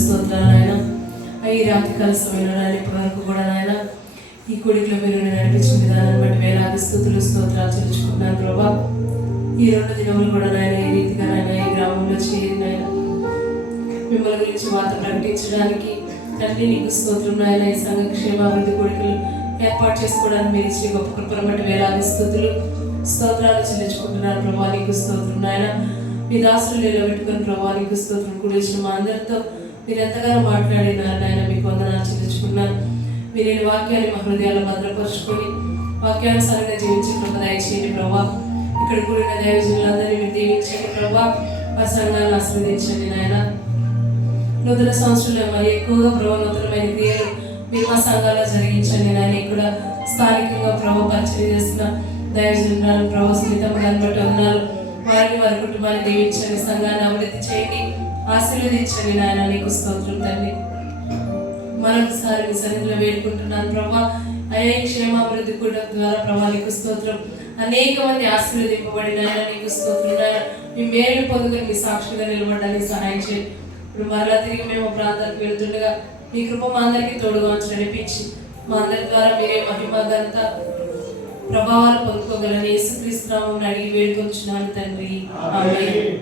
స్తోత్రాలు నాయన. ఈ రాత్రి కలసమైన ఇప్పటి వరకు కూడా నాయన ఈ కొడుకులో మీరు నడిపించిన విధానాన్ని బట్టి వేలాది స్తుతులు స్తోత్రాలు చెల్లించుకుంటున్నాను ప్రభా. ఈ 2 దినములు కూడా నాయన ఏ రీతిగా నాయన ఈ గ్రామంలో చేరి నాయన మిమ్మల్ని గురించి వార్త ప్రకటించడానికి తండ్రి నీకు స్తోత్రం నాయన. ఈ సంఘ క్షేమాభివృద్ధి కొడుకులు ఏర్పాటు చేసుకోవడానికి మీరు ఇచ్చిన గొప్ప కృపను బట్టి వేలాది స్తుతులు స్తోత్రాలు చెల్లించుకుంటున్నారు ప్రభా. నీకు స్తోత్రం నాయన. మీ దాసులు నిలబెట్టుకుని ప్రభా నీకు స్తోత్రం కూడా ఇచ్చిన మా అందరితో మీరు ఎంతగానో మాట్లాడినారు నాయన. మీకు వందనాలు చెల్లించుకున్నారు. మీరు ఈ వాక్యాన్ని మా హృదయాలు భద్రపరుచుకొని వాక్యానుసారంగా జీవించే కృప దయచేయండి ప్రభా. ఇక్కడ కూడిన దైవజనులందరినీ మీరు దీవించండి ప్రభా. మా సంఘాన్ని ఆశీర్వదించండి నాయన. నూతన సంవత్సరంలో మరి ఎక్కువగా ప్రభావ నూతనమైన క్రియలు మీరు మా సంఘాల్లో జరిగించండి నాయన. ఇక్కడ స్థానికంగా ప్రభావ పరిచయం చేస్తున్న దైవజనులను ప్రభావ సునీతమ్మ గారిని బట్టి వందనాలు. వారిని వారి కుటుంబాన్ని దీవించండి. సంఘాన్ని అభివృద్ధి చేయండి, ఆశీర్వదించండి నాయన. నీకు స్తోత్రం తండ్రి. మరొకసారి మీ సన్నిధిలో వేడుకుంటున్నాను ప్రభా. అయ్యే క్షేమాభివృద్ధి కూడా ద్వారా ప్రభా నీకు స్తోత్రం. అనేక మంది ఆశీర్వదింపబడిన నీకు స్తోత్రం నాయన. మీ మేలు పొందుకొని మీ సాక్షిగా నిలబడడానికి సహాయం చేయండి. ఇప్పుడు మరలా తిరిగి మేము ప్రాంతానికి వెళ్తుండగా మీ కృప మా అందరికీ తోడుగా ఉంచి నడిపించి మా అందరి ద్వారా మీరే మహిమ ఘనత ప్రభావాలు పొందుకోగలని యేసుక్రీస్తు నామమున అడిగి వేడుకొంచున్నాను తండ్రి. ఆమేన్.